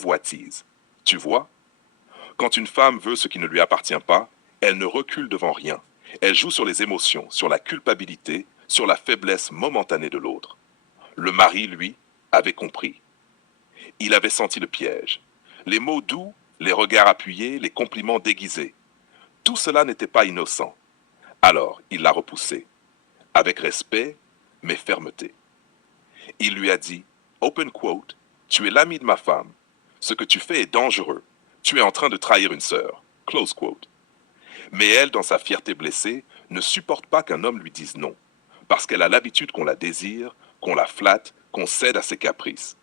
convoitise. Tu vois? Quand une femme veut ce qui ne lui appartient pas, elle ne recule devant rien. Elle joue sur les émotions, sur la culpabilité, sur la faiblesse momentanée de l'autre. Le mari, lui, avait compris. Il avait senti le piège. Les mots doux, les regards appuyés, les compliments déguisés. Tout cela n'était pas innocent. Alors, il l'a repoussé, avec respect, mais fermeté. Il lui a dit, open quote, tu es l'ami de ma femme. Ce que tu fais est dangereux. Tu es en train de trahir une sœur. Close quote. Mais elle, dans sa fierté blessée, ne supporte pas qu'un homme lui dise non, parce qu'elle a l'habitude qu'on la désire, qu'on la flatte, qu'on cède à ses caprices.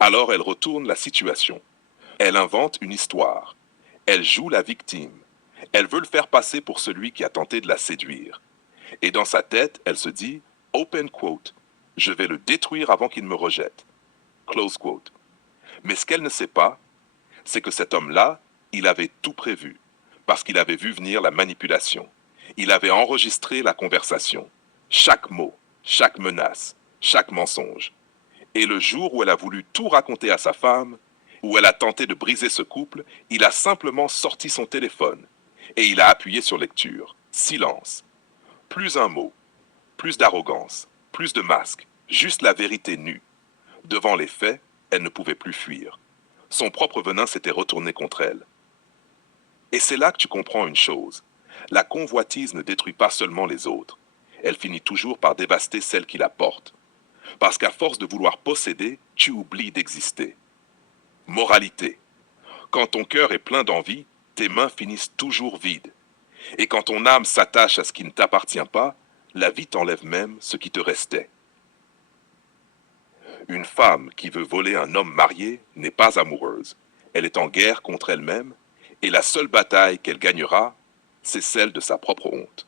Alors elle retourne la situation. Elle invente une histoire. Elle joue la victime. Elle veut le faire passer pour celui qui a tenté de la séduire. Et dans sa tête, elle se dit, open quote, je vais le détruire avant qu'il me rejette. Close quote. Mais ce qu'elle ne sait pas, c'est que cet homme-là, il avait tout prévu, parce qu'il avait vu venir la manipulation. Il avait enregistré la conversation, chaque mot, chaque menace, chaque mensonge. Et le jour où elle a voulu tout raconter à sa femme, où elle a tenté de briser ce couple, il a simplement sorti son téléphone et il a appuyé sur lecture. Silence. Plus un mot, plus d'arrogance, plus de masque, juste la vérité nue. Devant les faits, elle ne pouvait plus fuir. Son propre venin s'était retourné contre elle. Et c'est là que tu comprends une chose. La convoitise ne détruit pas seulement les autres. Elle finit toujours par dévaster celle qui la porte. Parce qu'à force de vouloir posséder, tu oublies d'exister. Moralité. Quand ton cœur est plein d'envie, tes mains finissent toujours vides. Et quand ton âme s'attache à ce qui ne t'appartient pas, la vie t'enlève même ce qui te restait. Une femme qui veut voler un homme marié n'est pas amoureuse. Elle est en guerre contre elle-même, et la seule bataille qu'elle gagnera, c'est celle de sa propre honte.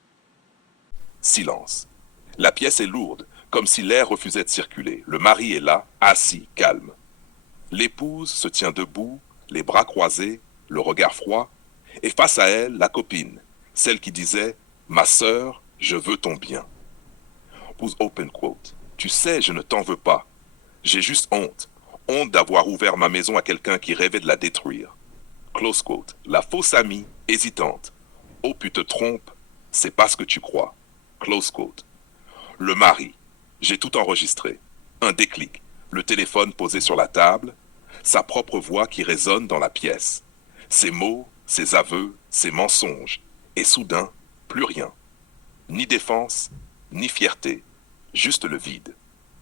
Silence. La pièce est lourde, comme si l'air refusait de circuler. Le mari est là, assis, calme. L'épouse se tient debout, les bras croisés, le regard froid, et face à elle, la copine, celle qui disait « Ma sœur, je veux ton bien ». Pose open quote. Tu sais, je ne t'en veux pas. J'ai juste honte. Honte d'avoir ouvert ma maison à quelqu'un qui rêvait de la détruire. Close quote. La fausse amie, hésitante. Oh, tu te trompes, c'est pas ce que tu crois. Close quote. Le mari. J'ai tout enregistré. Un déclic. Le téléphone posé sur la table. Sa propre voix qui résonne dans la pièce. Ses mots, ses aveux, ses mensonges. Et soudain, plus rien. Ni défense, ni fierté. Juste le vide.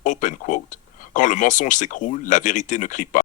Open quote. Quand le mensonge s'écroule, la vérité ne crie pas.